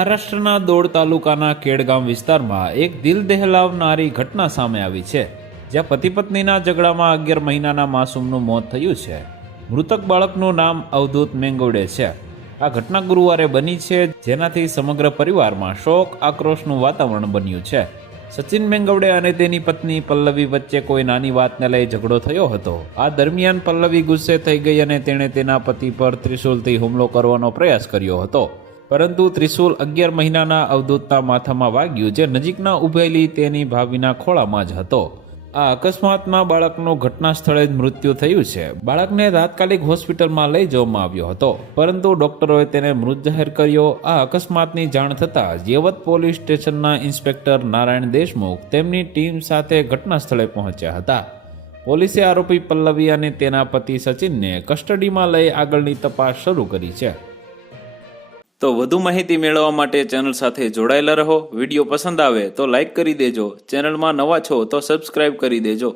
મહારાષ્ટ્રના દોડ તાલુકાના કેડગામ વિસ્તારમાં એક દિલ દહેલાવનારી ઘટના સામે આવી છે, જ્યાં પતિ પત્નીના ઝઘડામાં 11 મહિનાના માસૂમનું મોત થયું છે. મૃતક બાળકનું નામ અવધૂત મેંગવડે છે. આ ઘટના ગુરુવારે બની છે, જેનાથી સમગ્ર પરિવારમાં શોક આક્રોશનું વાતાવરણ બન્યું છે. સચિન મેંગવડે અને તેની પત્ની પલ્લવી વચ્ચે કોઈ નાની વાતને લઈ ઝઘડો થયો હતો. આ દરમિયાન પલ્લવી ગુસ્સે થઈ ગઈ અને તેણે તેના પતિ પર ત્રિશૂલથી હુમલો કરવાનો પ્રયાસ કર્યો હતો, પરંતુ ત્રિશૂલ 11 મહિનાના અવધૂતના માથામાં વાગ્યું, જે નજીકના ઊભેલી તેની ભાભીના ખોળામાં જ હતો. આ અકસ્માતમાં બાળકનું ઘટના સ્થળે જ મૃત્યુ થયું છે. બાળકને તાત્કાલિક હોસ્પિટલમાં લઈ જવામાં આવ્યો હતો, પરંતુ ડોક્ટરોએ તેને મૃત જાહેર કર્યો. આ અકસ્માતની જાણ થતાં યેવત પોલીસ સ્ટેશનના ઇન્સ્પેક્ટર નારાયણ દેશમુખ તેમની ટીમ સાથે ઘટના સ્થળે પહોંચ્યા હતા. પોલીસે આરોપી પલ્લવી અને તેના પતિ સચિનને કસ્ટડીમાં લઈ આગળની તપાસ શરૂ કરી છે. તો વધુ માહિતી મેળવવા માટે ચેનલ સાથે જોડાયેલા રહો. વિડીયો પસંદ આવે તો લાઇક કરી દેજો. ચેનલમાં નવા છો તો સબસ્ક્રાઇબ કરી દેજો.